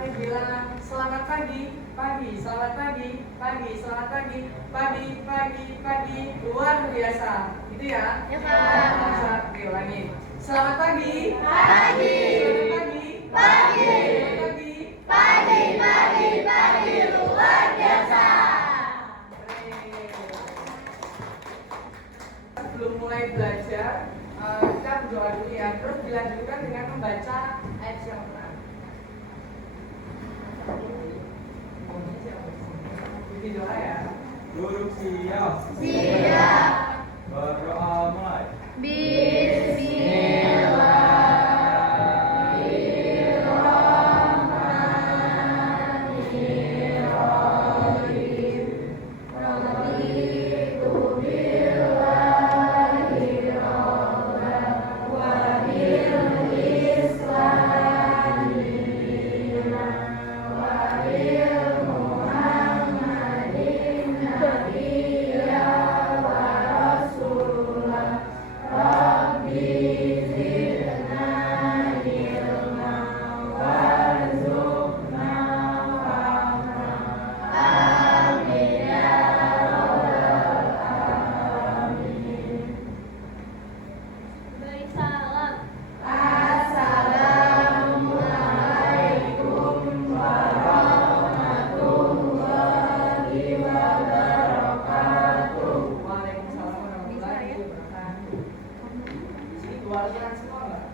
nih bilang selamat pagi, pagi, selamat pagi, pagi, selamat pagi, pagi, pagi, pagi, luar biasa. Gitu ya? Ya, Kak. Oke, ulangi. Selamat pagi. Pagi. Selamat pagi. Pagi. Selamat pagi. Pagi, pagi, pagi, luar biasa. Sebelum mulai belajar, kita berdoa dulu ya. Terus dilanjutkan dengan membaca ayat yang benar. Jadi doa ya. Duduk siap. Siap. Berdoa mulai. Beri salam. Waalaikumsalam warahmatullahi wabarakatuh. Sini dua aturan semua nggak?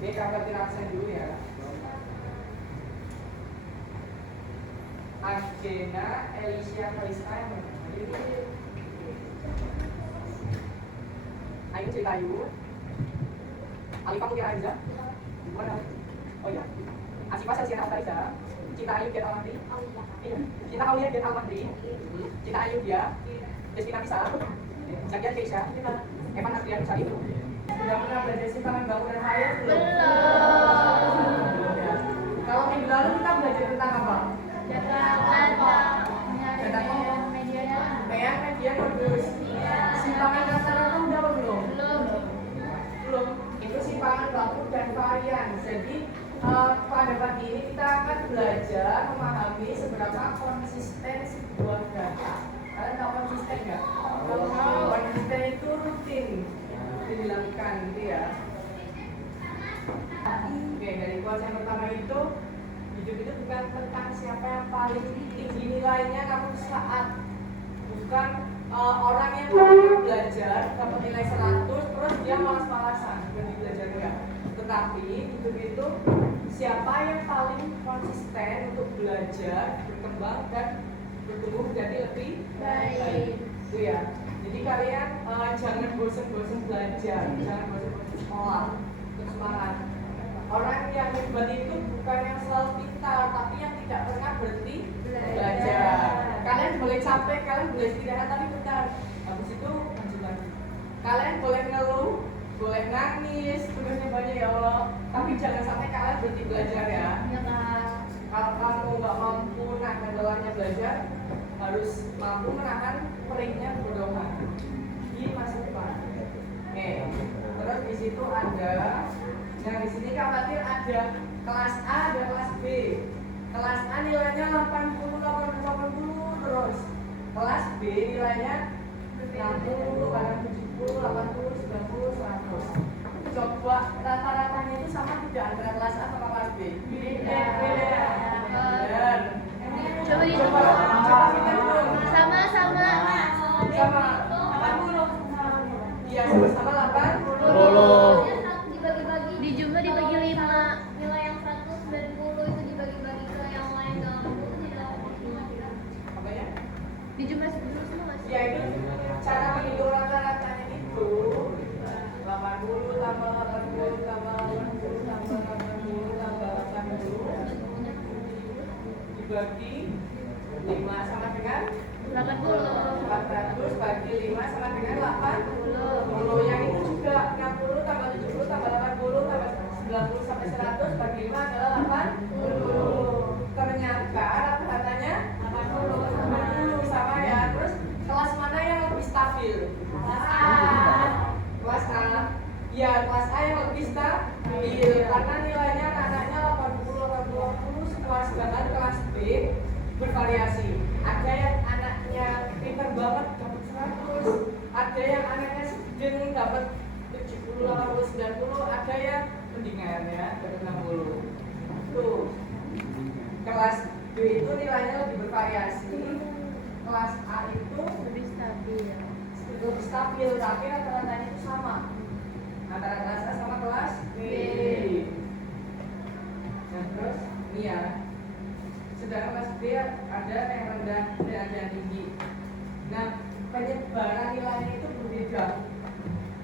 Oke, kameratin absen dulu ya. Agena Alicia Kalista yang mana? Ayu cerita Ayu. Alifah Mutiara Aiza. Mana? Oh iya. Asifah Selsiana Altarisa. Cinta Ayu Diat Almahdi. Iya. Cinta Aulia Diat Almahdi. Cinta Ayu dia. Destina Bisa. Zakian Keisha. Evan Adrian Sari. Sudah pernah belajar simpangan bangun dan hayat belum? Kalau minggu lalu kita belajar tentang apa? Media modus. Simpangan rata-rata udah apa belum? Belum. Itu simpangan baku dan varian. Jadi pada pagi ini kita akan belajar memahami seberapa konsisten sebuah data. Kalian tahu konsisten nggak? Kalau konsisten itu rutin dilakukan gitu ya. Oke, dari kuas yang pertama itu hidup itu bukan tentang siapa yang paling tinggi nilainya kamu saat, bukan orang yang belajar dapat nilai 100 terus dia malas-malasan berhenti belajar enggak, tetapi hidup itu siapa yang paling konsisten untuk belajar, berkembang dan bertumbuh menjadi lebih baik. Itu ya. Jadi kalian jangan bosan-bosan belajar, jangan bosan-bosan sekolah, terus semangat. Orang yang hebat itu bukan yang selalu pintar, tapi yang tidak pernah berhenti belajar. Kalian boleh capek, kalian boleh istirahat, tapi bentar. Habis itu lanjut lagi. Kalian boleh ngeluh, boleh nangis, tugasnya banyak ya Allah. Tapi jangan sampai kalian berhenti belajar ya. Kalau kamu nggak mampu nahan lelahnya belajar, harus mampu menahan perihnya kebodohan di masa depan. Oke, terus di situ ada, nah di sini khawatir ada kelas A, ada kelas B. Kelas A nilainya 80, 80 terus. Kelas B nilainya 60, kadang 70, 80, 90, 100. Coba rata-ratanya itu sama tidak antara kelas A sama kelas B? Beda. Coba Coba kita dulu. sama-sama. sama 80. iya sama 80. Dibagi-bagi. Dijumlah dibagi 5. Nilai yang 190 itu dibagi-bagi ke yang lain ke 80 tidak Apa ya? dijumlah dulu semua Mas. Ya itu cara menghitung rata-ratanya itu 80 tambah 80 tambah 80 tambah 80 tambah 80 dibagi 5 sama dengan 400 bagi 5 sama dengan 80. Yang itu juga 60 tambah 70 tambah 80 tambah 90 sampai 100 bagi 5 adalah 80. Ternyata rata-ratanya 80 sama ya. Terus kelas mana yang lebih stabil? Kelas A. Kelas A. Ya, kelas A yang lebih stabil karena nilainya anak-anaknya 80 kelas, bahkan kelas B bervariasi. Ada yang anaknya pintar banget dapat 100, ada yang anaknya sedang dapat 70, 80, 90, ada yang mendingan ya, dapat 60. Tuh. Kelas B itu nilainya lebih bervariasi. Kelas A itu Lebih stabil. lebih stabil, tapi rata-ratanya itu sama antara kelas A sama kelas B. Nah terus ini ya, sedangkan kelas B ada yang rendah dan ada yang tinggi. Nah penyebaran nilainya itu berbeda.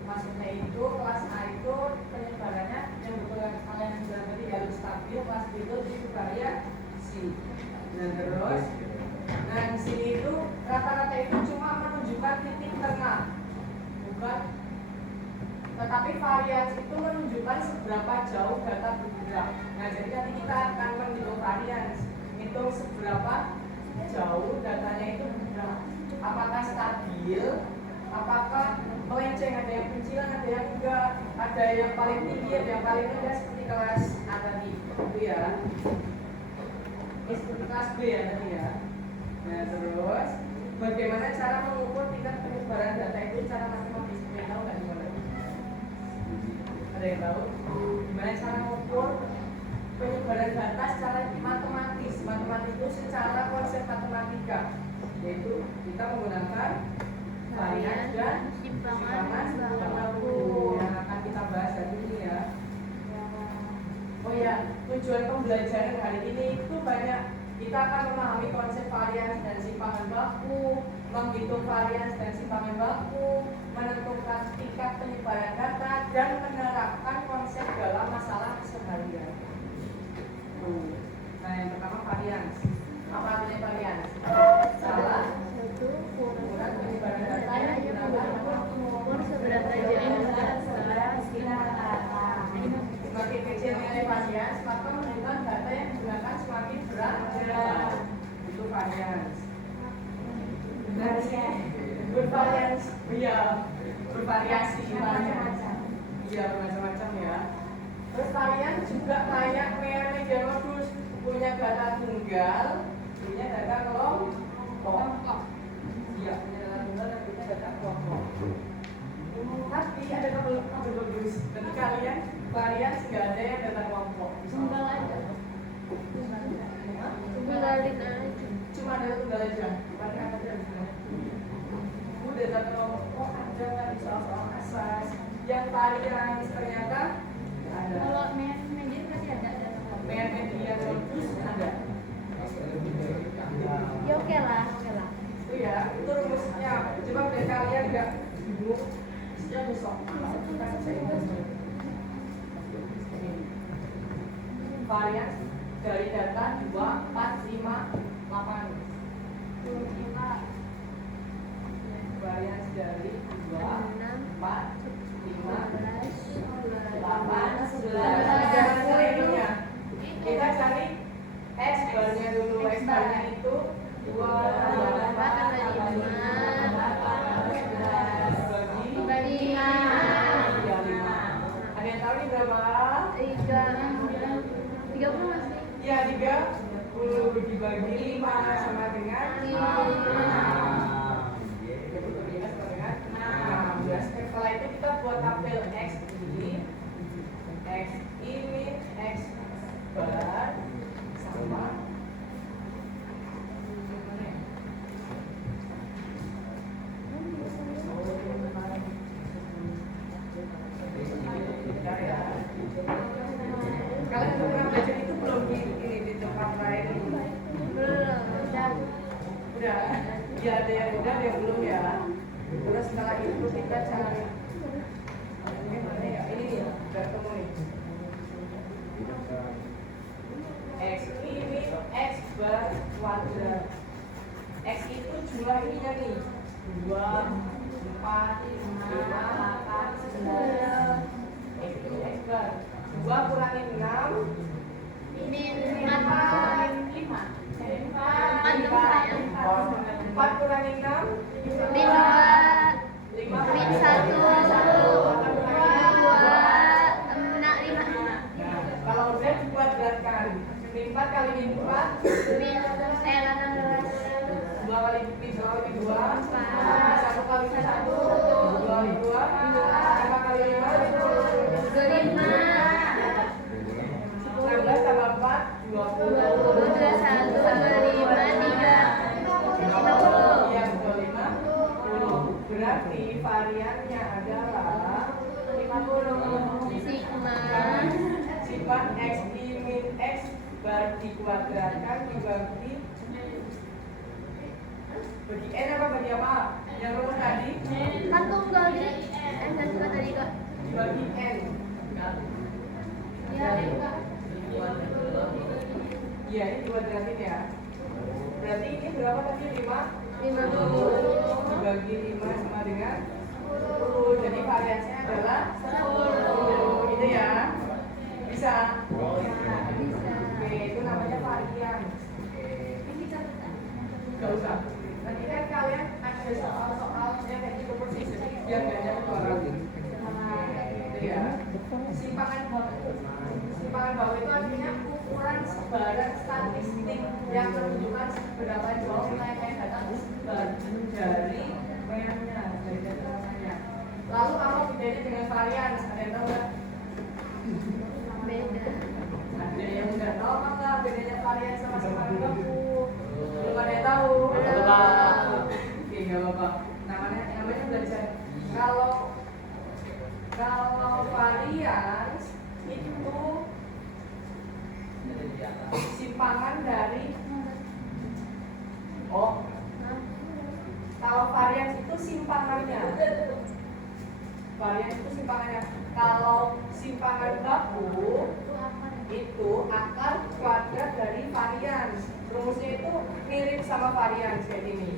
Maksudnya itu kelas A itu penyebarannya yang betul kalian sudah tadi harus stabil, kelas B itu lebih bervariasi. Nah terus, nah di sini itu rata-rata itu cuma menunjukkan titik tengah, bukan. Tetapi variasi itu menunjukkan seberapa jauh data bergerak. Nah jadi nanti kita akan menghitung variasi, hitung seberapa jauh datanya itu bergerak. Apakah stabil, apakah melenceng, ada yang kecilan, ada yang enggak, ada yang paling tinggi, ada yang paling rendah seperti kelas A tadi, itu ya. Ini seperti kelas B ya tadi ya. Nah terus, bagaimana cara mengukur tingkat penyebaran data itu secara matematis? Ada yang tahu nggak gimana? Ada yang tahu? Gimana cara mengukur penyebaran data secara matematis? Matematis itu secara konsep matematika, yaitu kita menggunakan varians dan simpangan berlaku yang akan kita bahas hari ini ya. Oh ya, tujuan pembelajaran hari ini itu banyak. Kita akan memahami konsep varians dan simpangan baku, menghitung varians dan simpangan baku, menentukan tingkat penyebaran data, dan menerapkan konsep dalam masalah keseharian. Nah, yang pertama varians. Apa artinya varians? Salah Satu ukuran penyebaran data yang digunakan mengukur seberapa jauh data semakin kecil nilai varians, maka menunjukkan data yang digunakan semakin berat. Itu varians. Bervarians, iya, bervariasi, iya bermacam-macam ya. Terus varian juga kayak media modus, punya data tunggal, punya data kelompok. Iya, punya data tunggal dan punya data kelompok. Tapi ada kabel bagus. Tapi kalian varian nggak ada yang data kelompok. tunggal aja. Tunggalin aja. Cuma ada tunggal aja. Varian ada di sana. Udah data kelompok ada nggak di soal-soal asas. Yang varian ternyata ada. Kalau media pasti ada data kelompok. Media modus ada. Ya oke lah. Itu ya, itu rumusnya. Coba biar kalian nggak bingung. Ya besok. Varian dari data 2, 4, 5, 8. Varian dari 2, 4, 5, 8, 11. Kita cari X barnya dulu. X barnya itu 2 tambah 8 tambah 5 bagi 5. Ada yang tahu ini berapa? 30 masih. Ya, 30 dibagi 5 sama dengan 16. Setelah itu kita buat tabel X ini, X bar sama Terus setelah itu kita cari ini mana ya? Ini nih, udah ketemu nih. X ini X bar kuadrat. X itu jumlah ininya nih 2, 4, 5, 8, 9. X itu X bar 2 kurangin 6 Min 5 4 kurangin 6 Min 2 Min 1 Kalau udah dikuadratkan Min 4 kali Min 4 Min 2 kali Min 2 1 kali 1 2 kali 2 5 kali 5 16 tambah 4 20 Iya, 25 Berarti variannya adalah 50 Sigma X I min X bar dikuadratkan dibagi bagi N apa bagi apa? Yang rumus tadi kan tunggal jadi nggak suka tadi kak dibagi N ya enggak Iya, ini dikuadratin ya berarti ini berapa tadi? 5 dibagi 5 sama dengan 10 jadi variasinya adalah 10 gitu ya bisa? Oke, itu namanya varian gak usah nanti kan kalian ada soal-soal yang kayak gitu persis jadi biar gak nyampe orang gitu ya simpangan bawah itu artinya ukuran sebaran statistik yang menunjukkan seberapa jauh nilai data tersebar dari mainnya dari data mainnya. Lalu apa bedanya dengan varian? Ada yang tahu nggak? beda Ada yang udah tahu apa nggak bedanya varian sama simpangan baku? Belum ada yang tahu? Oke, nggak apa-apa. Namanya belajar. Kalau varian itu simpangan dari kalau varian itu simpangannya kalau simpangan baku itu akar kuadrat dari varian rumusnya itu mirip sama varian kayak ini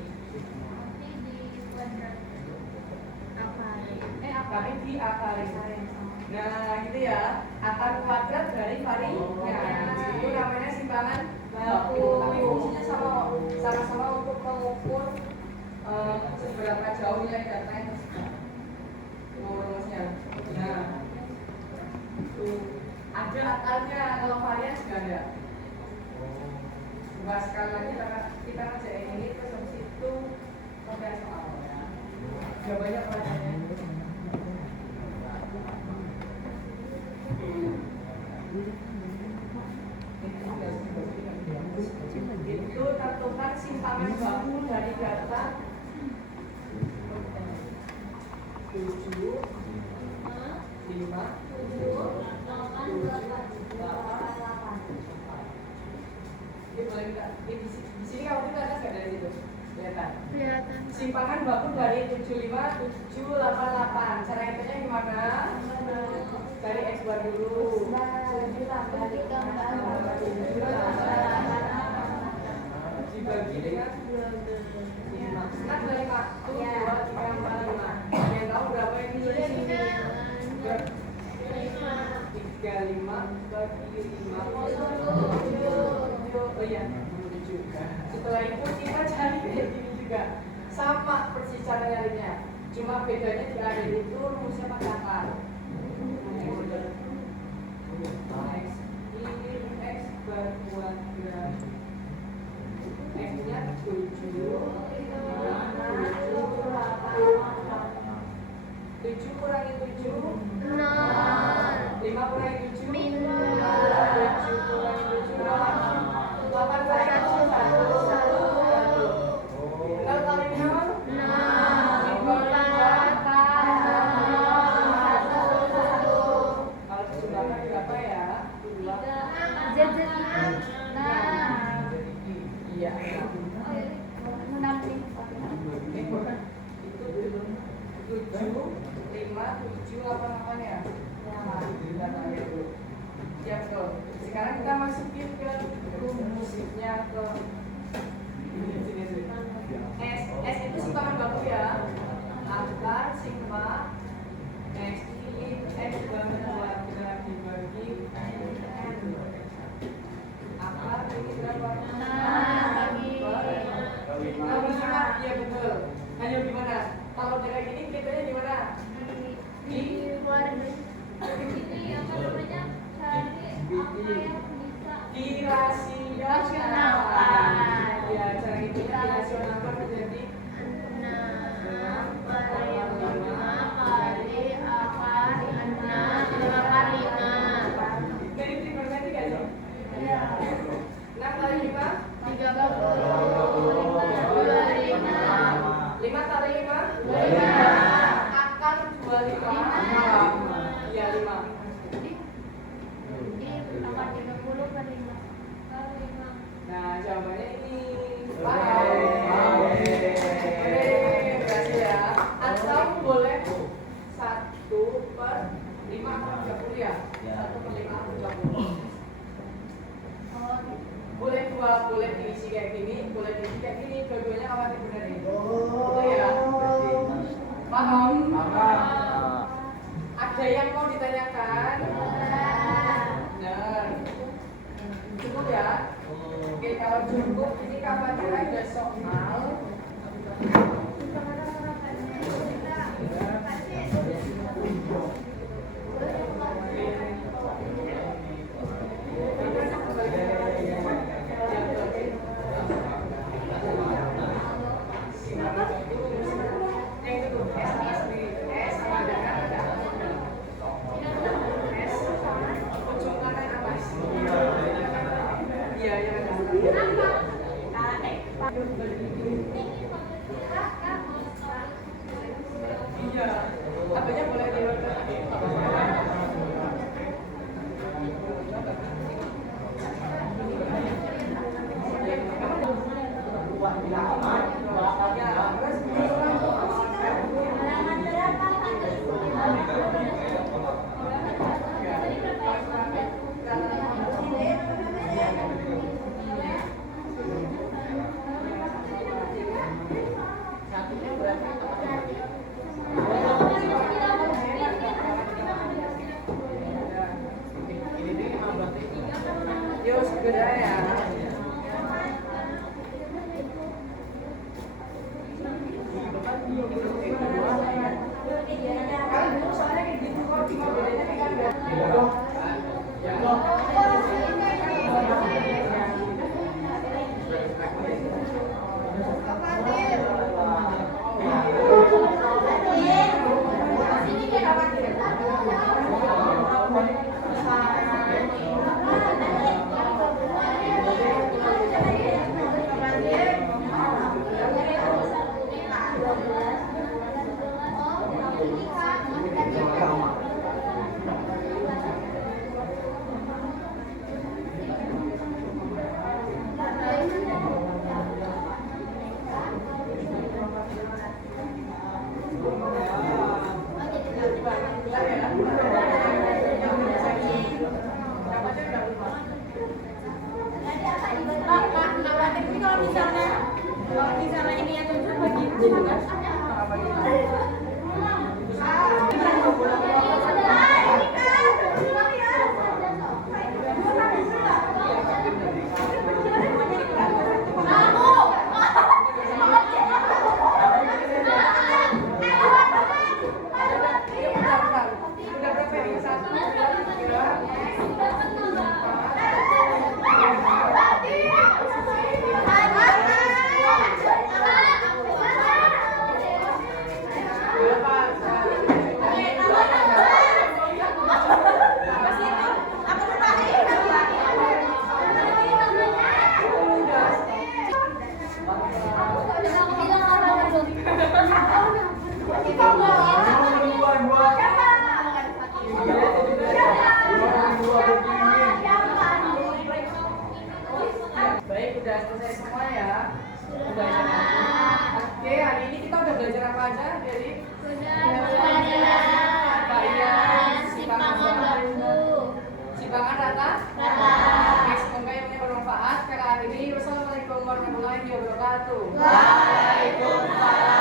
tapi diakarin nah itu ya akar kuadrat dari varian itu namanya simpangan baku tapi fungsinya sama-sama untuk mengukur seberapa jauh nilai data yang tersebut rumusnya nah tuh ada akarnya kalau varian juga ada coba sekali lagi karena kita ngerjain ini terus habis itu sampai soal ya udah banyak pelajarannya itu tentukan simpangan baku dari data 7 5 Ini boleh kita di sini kamu kita atas nggak dari situ kelihatan simpangan baku dari 75 788 cara hitungnya gimana dari X bar dulu dibagi dengan 5 kan 5 1 2 3 4 5 yang tahu berapa yang di sini 35 bagi 5 oh iya 7 setelah itu kita cari kayak gini juga sama persis cara nyarinya cuma bedanya di akhir itu rumusnya pakai akar X ini X bar kuadrat X nya 7 kurangi 7 5 kurangi 7 Min 7 kurangi 7 8 kurangi 1 tinggal kali 6 kalau kesudahan berapa ya? 2 iya 6 nih 78 ya? Ya betul. Sekarang kita masukin ke rumusnya ke S itu simpangan baku ya. Akar sigma X ini X buat kita dibagi N. Akar ini berapa? Iya betul. Ayo gimana? Kalau kayak gini kitanya gimana? Di luar ini apa namanya, cari angka yang bisa Dirasionalkan. Ya, cara itu dirasionalkan menjadi 6 per 5 kali akar 6 kali 5. dari trigonometrik aja. 6 kali 5 5 kali 5 akan 25. Iya 5. Nah, jawabannya ini. Berhasil ya. Atau boleh 1 per 5 atau 30 ya? 1 per 5 atau 30. Boleh dua, boleh diisi kayak gini, boleh diisi kayak gini. Dua-duanya awal dibenerin. Betul ya? Paham? Ada yang mau ditanyakan? Benar. Cukup ya? Oke, kalau cukup ini kapan ada soal? Iya, apanya boleh Yo, segera ya. Kalau dulu soalnya kayak gitu kok, cuma bedanya kan kalau misalnya ini yang tujuh begitu kan? Baik, udah selesai semua ya. Oke, hari ini kita udah belajar apa aja, Dery? Sudah. Jebakan rata? Rata. Oke, semoga ilmunya bermanfaat. Sekarang ini, wassalamualaikum warahmatullahi wabarakatuh. Waalaikumsalam.